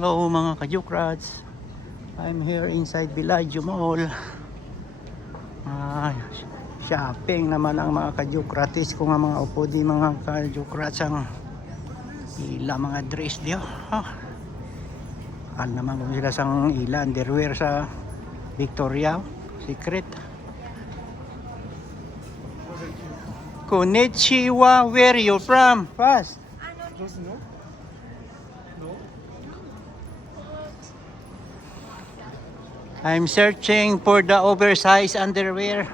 Hello mga kajukrats, I'm here inside Villaggio Mall. Shopping naman ang mga kajukratis ko nga mga upo di mga kajukrats ang ila mga dress diyo. Akal naman kung sila sang ila underwear sa Victoria Secret. Konnichiwa, where you from? Fast. I'm searching for the oversized underwear.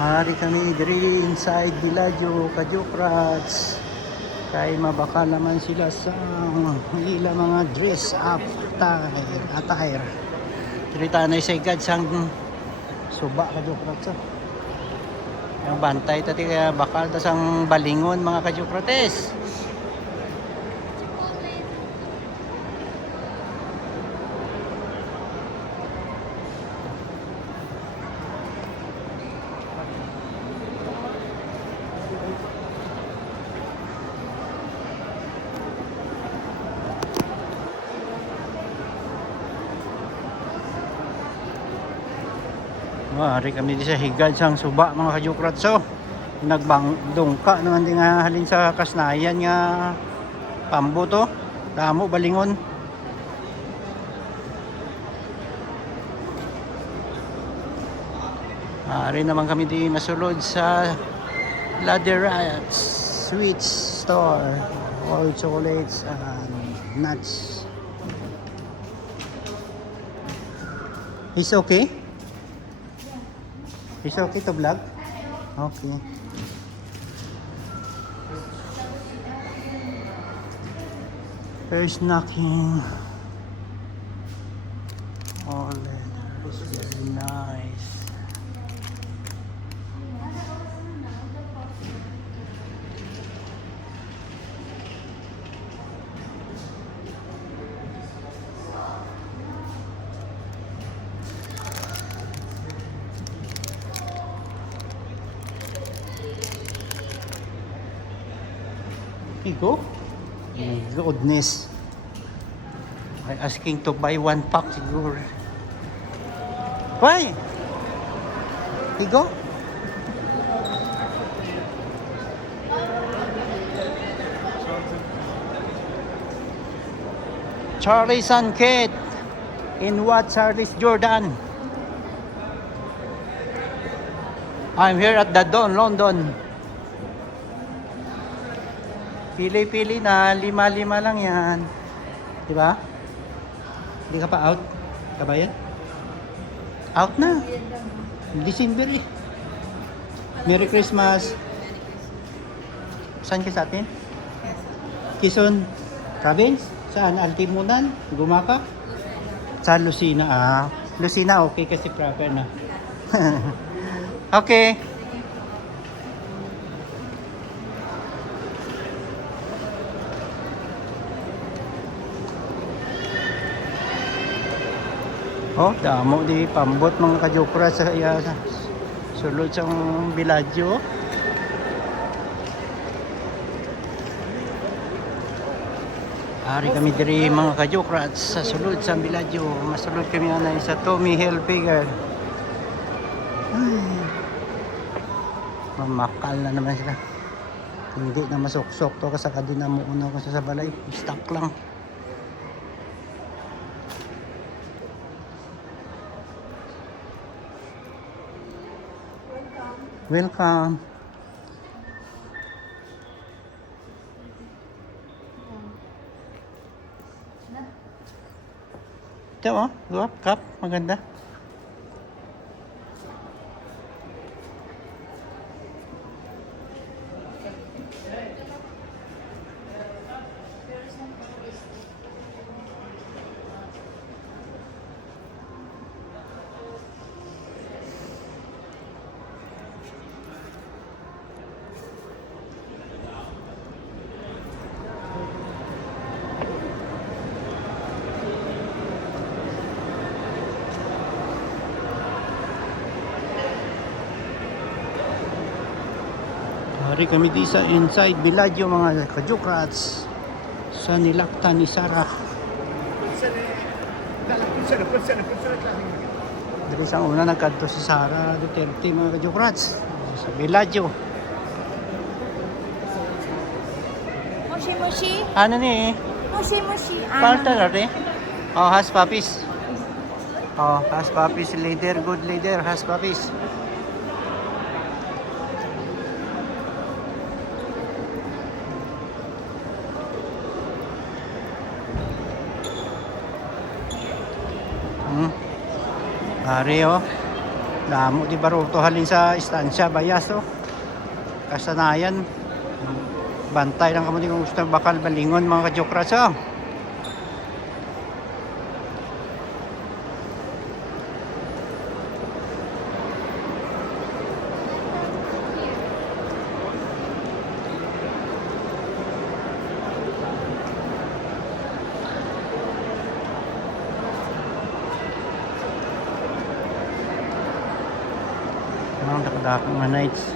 Hari kami diri inside Villaggio kajukrats. Kay mabaka naman sila sa ila mga dress up attire. Diri tanay sa igad sang suba kajukrats. Yung bantay tati kaya bakal ta sang balingon mga kajukrates. Ari kami di sa higad sang suba mga kajukratso. Nagbangdungka naman din nga halin sa kasnayan nga pambo to. Damo balingon. Ari naman kami di nasulod sa Ladderats Sweet Store. All chocolates and nuts. Is okay? Is okay to vlog? Okay. There's knocking. Oh, leather is very nice. Go. Goodness. I'm asking to buy one pack siguro. Why? Go. Charlie's and Kate. In what Charlie's Jordan? I'm here at the Don, London. Pili-pili na, 5-5 lang yan. Diba? Hindi ka pa out? Kabayan? Out na. December eh. Merry Christmas. Saan ka sa atin? Quezon. Cabins? Saan? Altimunan? Gumaka? Sa Lucina. Lucina okay kasi proper na. Okay. Oh, damo di pambot mga kajukra sa sulod sa Villaggio. Ari kami diri mga kajukra sa sulod sa Villaggio. Masulod kami anay sa Tommy Hilfiger. Mamakal na naman sila. Hindi na masuksok to kasi kadinamo una ko sa balay. Stock lang. Welcome. Ito oh, go up, cup, maganda. Hari kami di sa inside Villaggio mga kajukrats sa nilakta ni Sarah. Dali sa una nagkadto si Sara Duterte mga kajukrats sa Villaggio. Moshi moshi. Ano ni? Moshi moshi. Palta na rin? Oh, has puppies. Oh, has puppies leader, good leader, has puppies. Ari oh. Damo di baruto halin sa istansya bayas oh. Kasanayan. Bantay lang kamo di kung gusto bakal balingon mga kajokras oh. Mga dakadakong mga nights.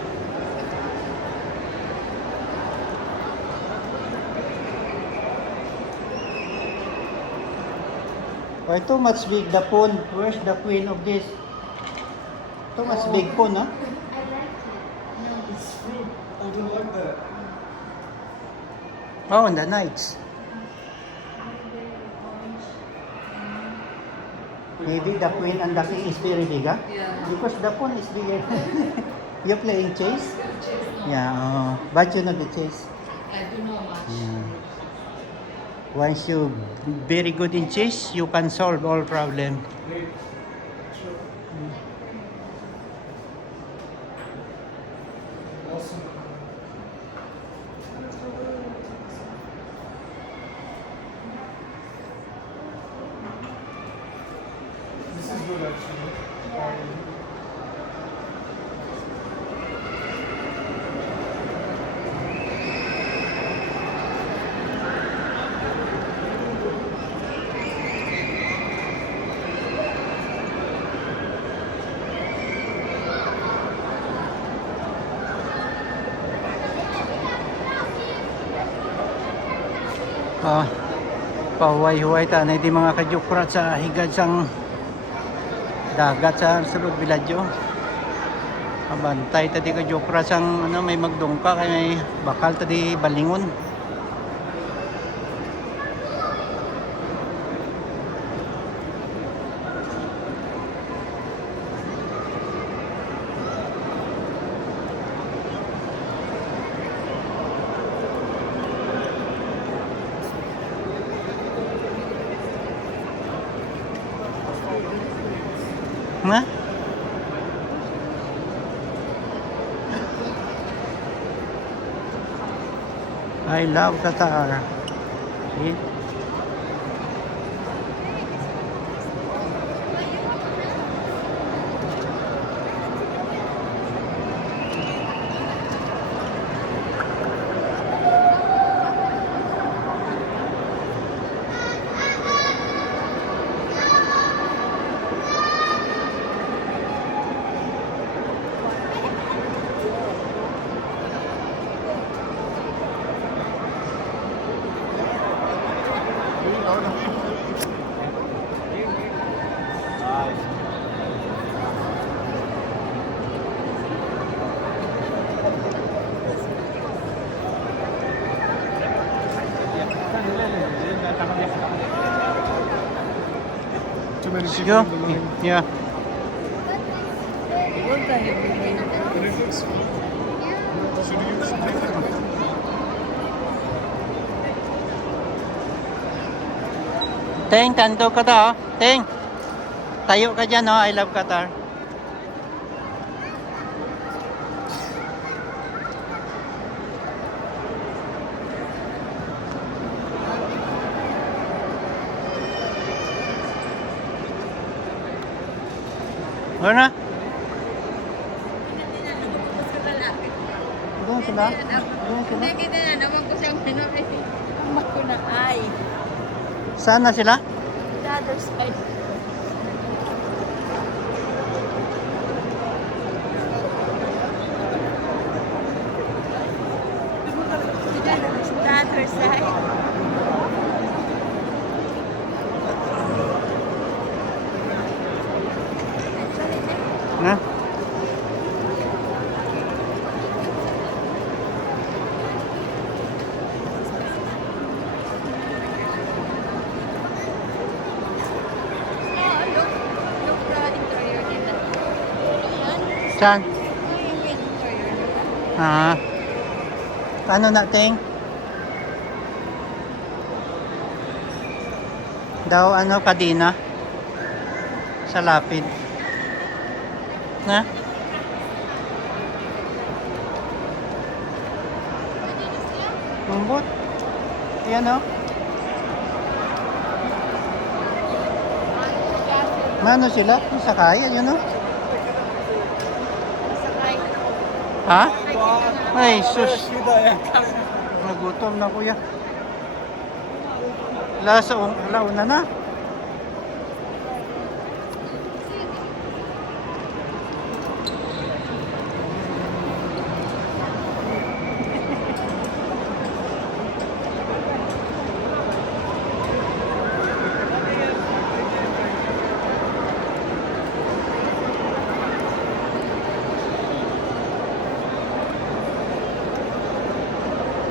Why too much big the pond? Where's the queen of this? Too much big pond, huh? I don't like that. Oh, and the nights. Maybe the queen and the king is very big, huh? Yeah. Because the pond is bigger. You playing chess? Yeah, but you know the chess. I don't know much. Yeah. Once you very good in chess, you can solve all problem. Awesome. This is good actually. Ah, pahuway-huway ta na di mga kajukrat sa higad sang dagat sa sulod Villaggio. Abantay ta di kajukrat sang ano may magdungka kay may bakal ta di balingon. Ha? I love Qatar. See? Too many people Go. on the line. Yeah. What the heck? But it looks fun. Should you use it? Teng, tanto ka ta, oh. Teng. Tayo ka dyan, oh. I love Qatar. Ano na? Doon sila? Doon sila? Hindi kita na naman ko siyang minori. Amak ko na ay. Saan na sila? The other side. Saan? Ay, yung wedding choir. Ah. Ano na, Ting? Daw ano, kadina? Sa lapid. Na? Lambot. Yan o. Mano sila? Sakay, yun o. Sakay. Ha? Ay, sus. Nagutom na kuya. Alauna na.